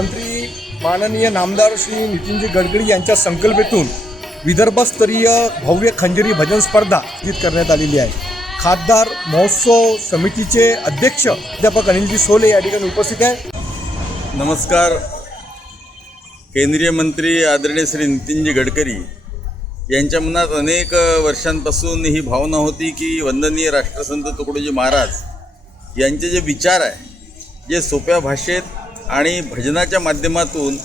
मंत्री माननीय नामदार श्री नितीनजी गडकरी यांच्या संकल्पनेतून विदर्भस्तरीय भव्य खंजरी भजन स्पर्धा आयोजित करण्यात आलेली आहे। खासदार महोत्सव समितीचे अध्यक्ष प्राध्यापक अनिलजी सोले या ठिकाणी उपस्थित आहे। नमस्कार। केंद्रीय मंत्री आदरणीय श्री नितीनजी गडकरी यांच्या मनात अनेक वर्षांपासून ही भावना होती की वंदनीय राष्ट्रसंत तुकडोजी महाराज यांचे जे विचार आहे, जे सोप्या भाषेत आणि भजनाच्या माध्यमातून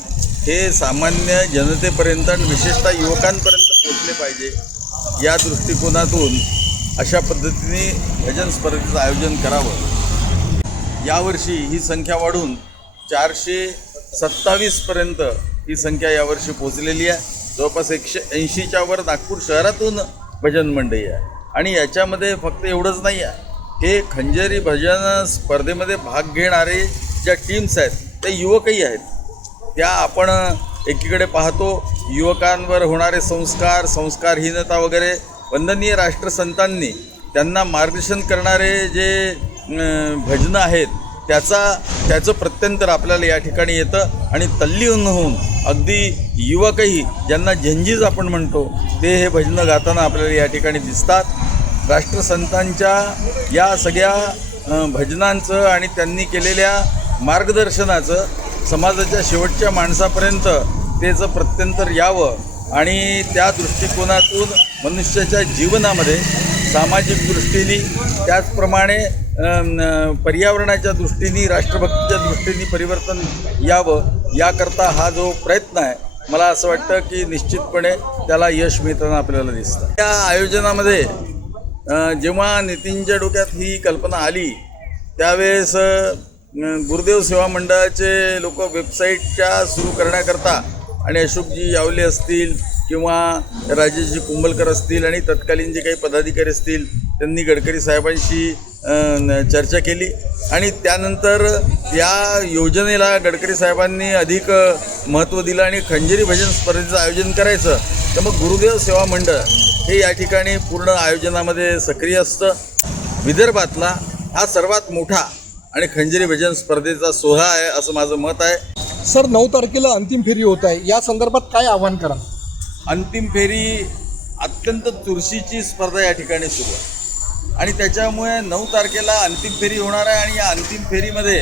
हे सामान्य जनतेपर्यंत आणि विशेषतः युवकांपर्यंत पोहोचले पाहिजे, या दृष्टिकोनातून अशा पद्धतीने भजन स्पर्धेचं आयोजन करावं। यावर्षी ही संख्या वाढून 427 पर्यंत ही संख्या यावर्षी पोहोचलेली आहे। जवळपास 180च्या वर नागपूर शहरातून भजन मंडळी आहे आणि याच्यामध्ये फक्त एवढंच नाही आहे, हे खंजरी भजन स्पर्धेमध्ये भाग घेणारे ज्या टीम्स आहेत ते युवकही आहेत। त्या आपण एकीकडे पाहतो युवकांवर होणारे संस्कारहीनता वगैरे वंदनीय राष्ट्रसंतांनी त्यांना मार्गदर्शन करणारे जे भजनं आहेत त्याचं प्रत्यंतर आपल्याला या ठिकाणी येतं आणि तल्लीन होऊन अगदी युवकही ज्यांना झंझीज आपण म्हणतो ते हे भजनं गाताना आपल्याला या ठिकाणी दिसतात। राष्ट्रसंतांच्या या सगळ्या भजनांचं आणि त्यांनी केलेल्या मार्गदर्शनाचं समाजाच्या शेवटच्या माणसापर्यंत त्याचं प्रत्यंतर यावं आणि त्या दृष्टिकोनातून मनुष्याच्या जीवनामध्ये सामाजिक दृष्टीने त्याचप्रमाणे पर्यावरणाच्या दृष्टीने राष्ट्रभक्तीच्या दृष्टीने परिवर्तन यावं, याकरता हा जो प्रयत्न आहे मला असं वाटतं की निश्चितपणे त्याला यश मिळताना आपल्याला दिसतं। या आयोजनामध्ये जेव्हा नितीनच्या डोक्यात ही कल्पना आली त्यावेळेस गुरुदेव सेवा मंडळाचे लोक वेबसाईटच्या सुरू करण्याकरता आणि अशोकजी यावले असतील किंवा राजेशजी कुंभलकर असतील आणि तत्कालीन जे काही पदाधिकारी असतील त्यांनी गडकरी साहेबांशी चर्चा केली आणि त्यानंतर या योजनेला गडकरी साहेबांनी अधिक महत्त्व दिलं आणि खंजरी भजन स्पर्धेचं आयोजन करायचं। तर मग गुरुदेव सेवा मंडळ हे या ठिकाणी पूर्ण आयोजनामध्ये सक्रिय असतं। विदर्भातला हा सर्वात मोठा आणि खंजरी भजन स्पर्धेचा सोहळा आहे असं माझं मत आहे। सर 9 तारखेला अंतिम फेरी होत आहे, या संदर्भात काय आव्हान करा? अंतिम फेरी अत्यंत चुरशीची स्पर्धा या ठिकाणी सुरू आहे आणि त्याच्यामुळे 9 तारखेला अंतिम फेरी होणार आहे आणि या अंतिम फेरीमध्ये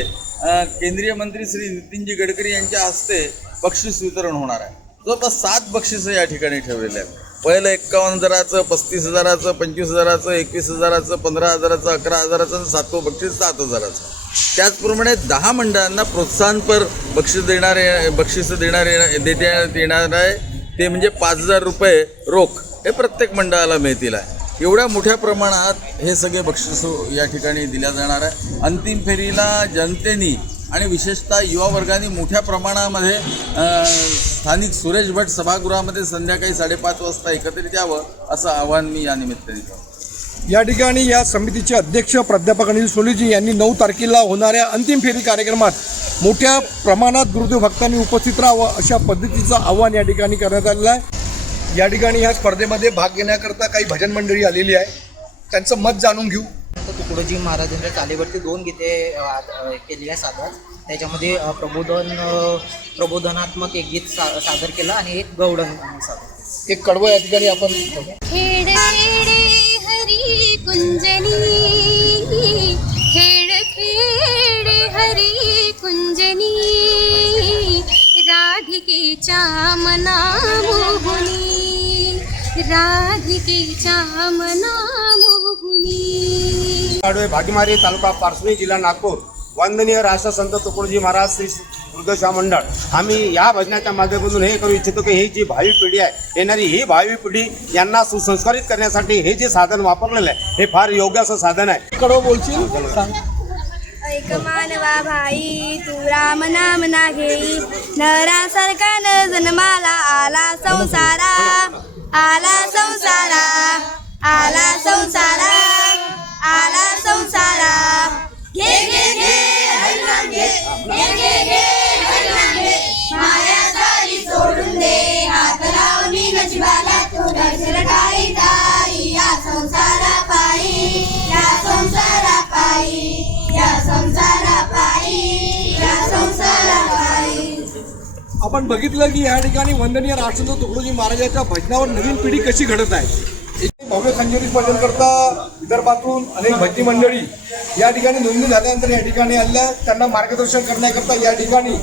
केंद्रीय मंत्री श्री नितीनजी गडकरी यांच्या हस्ते बक्षीस वितरण होणार आहे। जवळपास 7 बक्षिसं या ठिकाणी ठेवलेले आहेत। पहिलं 51,000चं, 35,000चं, 25,000चं, 21,000चं, 15,000चं, 11,000चं आणि 7वं बक्षीस 7,000चं। त्याचप्रमाणे 10 मंडळांना प्रोत्साहनपर बक्षीस देण्यात येणार आहे, ते म्हणजे 5,000 रुपये रोख हे प्रत्येक मंडळाला मिळतील आहे। एवढ्या मोठ्या प्रमाणात हे सगळे बक्षीस या ठिकाणी दिल्या जाणार आहे। अंतिम फेरीला जनतेनी आणि विशेषतः युवा वर्गाने मोठ्या प्रमाणामध्ये स्थानिक सुरेश भट सभागृहामध्ये संध्याकाळी 5:30 वाजता एकत्रित यावं असं आवाहन मी या निमित्ताने करतो। या ठिकाणी या समितीचे अध्यक्ष प्राध्यापक अनिल सोलेजी यांनी 9 तारखेला होणाऱ्या अंतिम फेरी कार्यक्रमात मोठ्या प्रमाणात गुरुदेव भक्तांनी उपस्थित राहावं अशा पद्धतीचं आव्हान या ठिकाणी करण्यात आलेलं आहे। या ठिकाणी ह्या स्पर्धेमध्ये भाग घेण्याकरता काही भजन मंडळी आलेली आहे, त्यांचं मत जाणून घेऊ। तुकडोजी महाराजांच्या चालीवरती 2 गीते केली आहे सादर। त्याच्यामध्ये प्रबोधनात्मक एक गीत सादर केलं आणि एक गौडन सादर। एक कडवं या ठिकाणी आपण खेड खेडे हरी कुंजनी, खेड खेडे हरी कुंजनी, राधिकेच्या मना मोहनी, राधिकेच्या मना मोहनी। भागीमारी तालुका पारसणी जिल्हा नागपूर। वंदनीय राष्ट्रसंत तुकडोजी महाराज श्री गुरुदेव सेवा मंडळ आम्ही या भजनाच्या माध्यमातून हे करू इच्छितो की ही जी भावी पिढी आहे, येणारी ही भावी पिढी यांना सुसंस्कारित करण्यासाठी हे जे साधन वापरलेलं आहे हे फार योग्य असं साधन आहे। कडवं बोलशील? सांग। ऐक मानवा भाई तू राम नाम ना घेई, नरासारखा न जन्माला आला संसारा, आला संसारा, आला संसारा, आला संसारा। घे घे घे हरिनाम घे, घे घे घे हरिनाम घे, माया सारी सोडून दे, हात लावणी नशिबाला तो दर्शन टाळीचा, या संसारा पायी, या संसारा पायी, या संसारा पायी, या संसारा पायी। आपण बघितलं की या ठिकाणी वंदनीय राष्ट्रसंत तुकडोजी महाराजांच्या भजनावर नवीन पिढी कशी घडत आहे. इथे भव्य खंजरी भजन करता विदर्भातून अनेक भजनी मंडळी या ठिकाणी नोंदणी झाल्यानंतर या ठिकाणी आल्या. त्यांना मार्गदर्शन करण्याकरता या ठिकाणी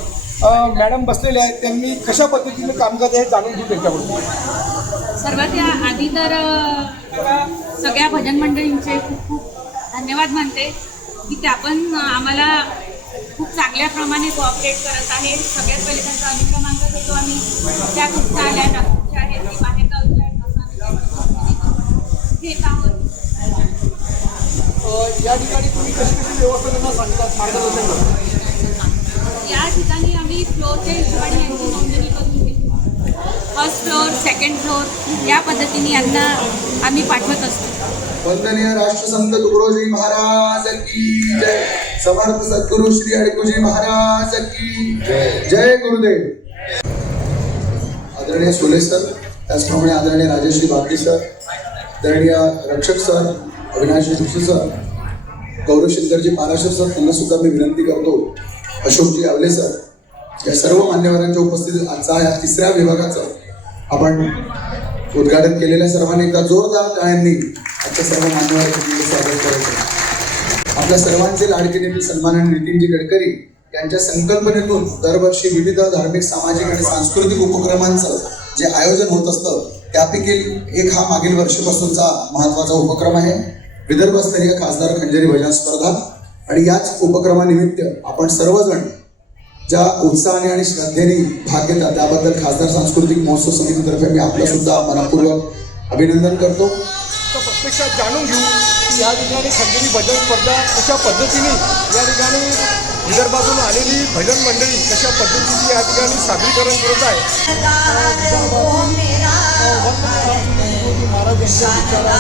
मॅडम बसलेले आहेत. त्यांनी कशा पद्धतीने काम करत आहे जाणून घेऊ त्यांच्याकडून. सर्वात आधी तर सगळ्या भजन मंडळींचे खूप खूप धन्यवाद मानते की त्या पण आम्हाला खूप चांगल्याप्रमाणे कोऑपरेट करत आहे. सगळ्यात पहिले त्यांचा अनुक्रमांक देतो आम्ही. त्या कुठच्या आल्या नागपूरच्या आहेत की बाहेरगावच्या आहेत असं आम्ही घेत आहोत. या ठिकाणी तुम्ही कशी कशी व्यवस्था त्यांना सांगतात मार्गदर्शन करतात. या ठिकाणी आम्ही फ्लोअरच्या हिशोबाने यांची नोंदणी करून घेतो. फर्स्ट फ्लोअर, सेकंड फ्लोअर या पद्धतीने यांना आम्ही पाठवत असतो. वंदनीय राष्ट्रसंत तुकडोजी महाराज की जय. समर्थ सद्गुरु श्री अडकुजी महाराज की जय. जय गुरुदेव. आदरणीय सोले सर, त्याचप्रमाणे आदरणीय राजश्री बागडी सर, आदरणीय रक्षक सर, अविनाश जोशी सर, गौरव शंकरजी पाराशर सर, त्यांना सुद्धा मी विनंती करतो. अशोकजी आवले सर, या सर्व मान्यवरांच्या उपस्थितीत आजचा या तिसऱ्या विभागाचं आपण उद्घाटन केलेल्या सर्वांनी एकदा जोरदार टाळ्यांनी आजच्या सर्व मान्यवरांचे स्वागत करायचं. आपल्या सर्वांचे लाडके नेते सन्माननीय नितीनजी गडकरी यांच्या संकल्पनेतून दरवर्षी विविध धार्मिक, सामाजिक आणि सांस्कृतिक उपक्रमांचं जे आयोजन होत असतं त्यापैकी एक हा मागील वर्षापासूनचा महत्त्वाचा उपक्रम आहे, विदर्भस्तरीय खासदार खंजरी भजन स्पर्धा. आणि याच उपक्रमानिमित्त आपण सर्वजण ज्या उत्साहाने आणि श्रद्धेने भाग घेतात त्याबद्दल खासदार सांस्कृतिक महोत्सव समितीतर्फे मी आपलं सुद्धा मनपूर्वक अभिनंदन करतो. तर प्रत्यक्षात जाणून घेऊ की या ठिकाणी खंजरी भजन स्पर्धा कशा पद्धतीने या ठिकाणी विदर्भातून आलेली भजन मंडळी कशा पद्धतीने या ठिकाणी सादरीकरण करत आहे. महाराज यांच्या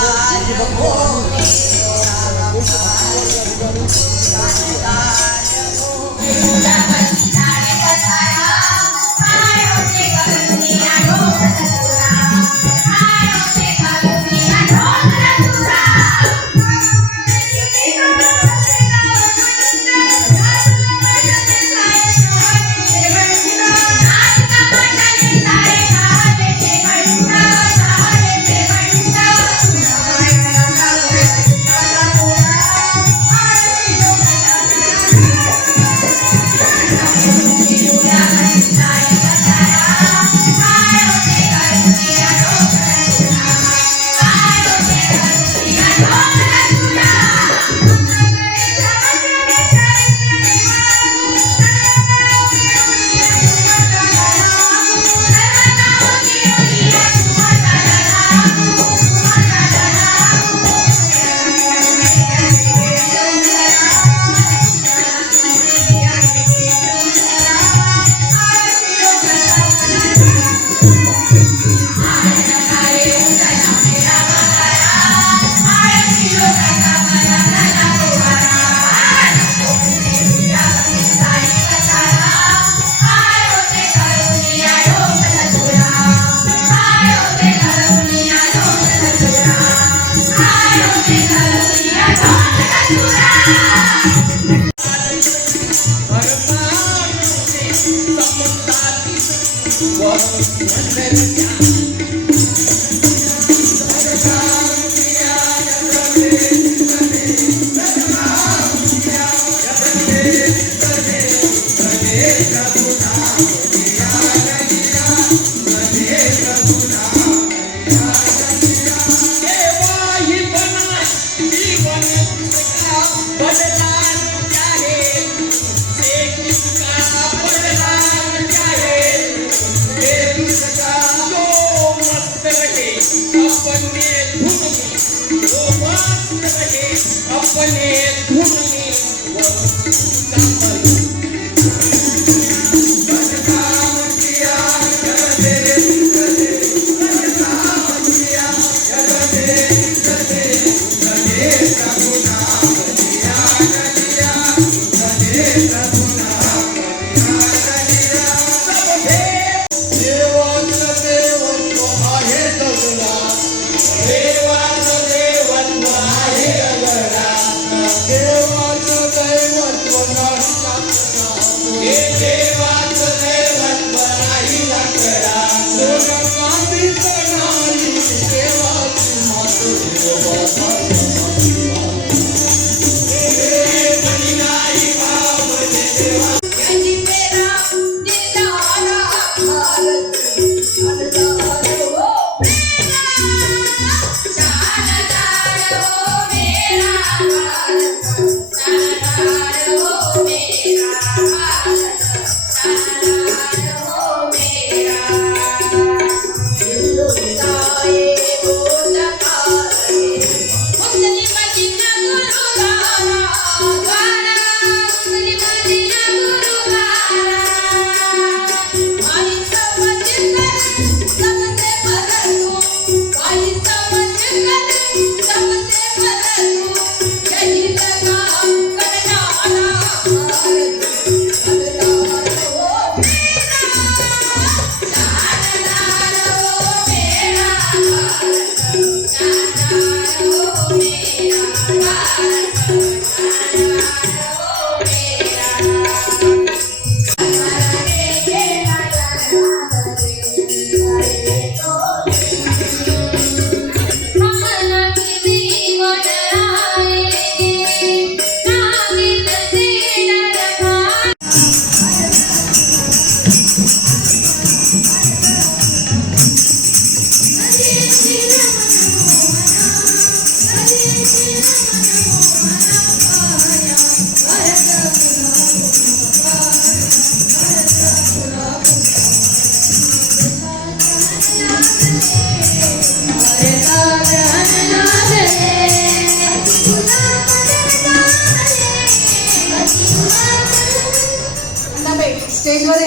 Yeah.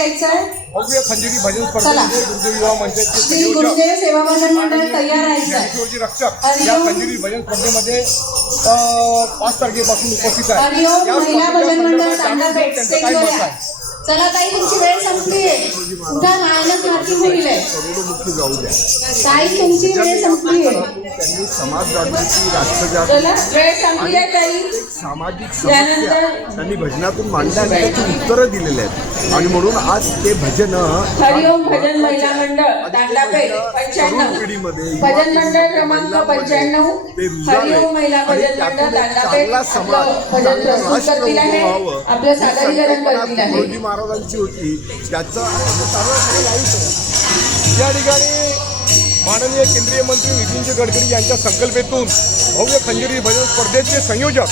यायचं आहे? भव्य खंजिरी भजन चला. स्पर्धेमध्ये गुरुदेव युवा मंचाचे श्री संयोजक गुरुदेव सेवा भजन मंडळ तयार राहायचं आहे. ज्ञानेश्वरजी रक्षक हरिओम. या खंजिरी भजन स्पर्धेमध्ये 5 तारखेपासून उपस्थित आहे. हरिओम या महिला स्पर्धेच्या भजन मंडळ संदर्भात तांडापेठ त्यांचं काय स्टेजवर मत या. आहे? चला ताई, तुमची वेळ संपली आहे. उद्या मायनस मार्किंग होईल आहे. ताई, तुमची वेळ संपली आहे. त्यांनी समाज जागृती, राष्ट्रजागृती, चला, वेळ संपली आहे ताई. सामाजिक त्यानंतर समस्या त्यांनी भजनातून मांडल्या आणि त्याची उत्तरं दिलेली आहेत. आणि म्हणून आज ते भजन हरिओम भजन महिला मंडळ तांडापेठ 95, पिढीमध्ये भजन मंडळ क्रमांक 95, हरिओम महिला भजन मंडळ तांडापेठ आपलं भजन प्रस्तुत करतील आहे, आपलं सादरीकरण करतील आहे. गुरुजी महाराजांची होती त्याचं या ठिकाणी माननीय केंद्रीय मंत्री नितीनजी गडकरी यांच्या संकल्पनेतून भव्य खंजिरी भजन स्पर्धेचे संयोजक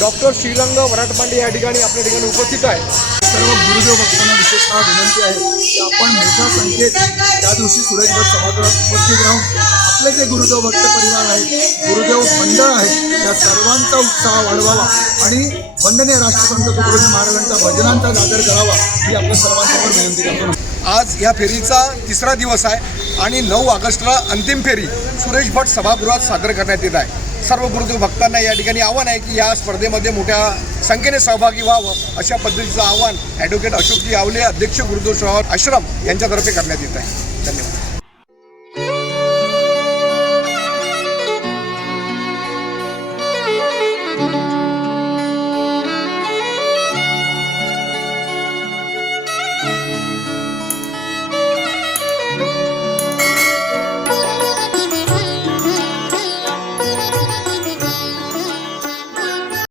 डॉक्टर श्रीरंग वराटपांडे या ठिकाणी आपल्या ठिकाणी उपस्थित आहे. सर्व गुरुदेव भक्तांना विशेषतः विनंती आहे की आपण मोठ्या संख्येत त्या दिवशी सुरेश भट सभागृहात उपस्थित राहून आपले जे गुरुदेव भक्त परिवार आहे, गुरुदेव मंडळ आहे, त्या सर्वांचा उत्साह वाढवावा आणि वंदनीय राष्ट्रसंत तुकडोजी महाराजांचा भजनांचा जागर करावा ही आपल्या सर्वांसमोर विनंती करतो. आज या फेरीचा 3रा दिवस आहे आणि 9 ऑगस्टला अंतिम फेरी सुरेश भट सभागृहात सादर करण्यात येत आहे. सर्व गुरुदेव भक्तांना या ठिकाणी आव्हान आहे की या स्पर्धेमध्ये मोठ्या संख्येने सहभागी व्हावं अशा पद्धतीचं आव्हान ॲडव्होकेट अशोकजी आवले, अध्यक्ष गुरुदेव शॉहर आश्रम यांच्यातर्फे करण्यात येत आहे. धन्यवाद.